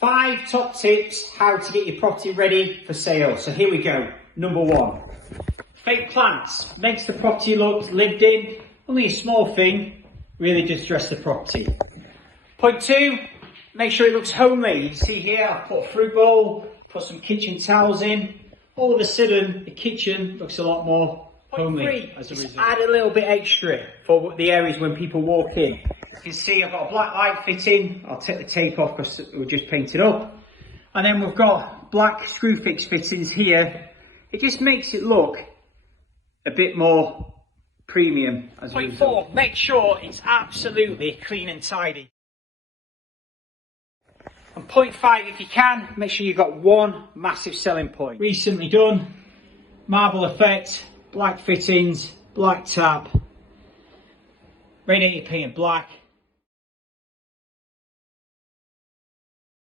5 top tips how to get your property ready for sale. So here we go. Number 1, fake plants. Makes the property look lived in. Only a small thing, really does dress the property. Point 2, make sure it looks homey. You see here, I've put a fruit bowl, put some kitchen towels in. All of a sudden, the kitchen looks a lot more homey. Point 3, as a result. Add a little bit extra for the areas when people walk in. You can see I've got a black light fitting. I'll take the tape off because we're just painted up. And then we've got black screw fix fittings here. It just makes it look a bit more premium as a result. Point 4, make sure it's absolutely clean and tidy. And point 5, if you can, make sure you've got one massive selling point. Recently done, marble effect, black fittings, black tap, radiator painted black.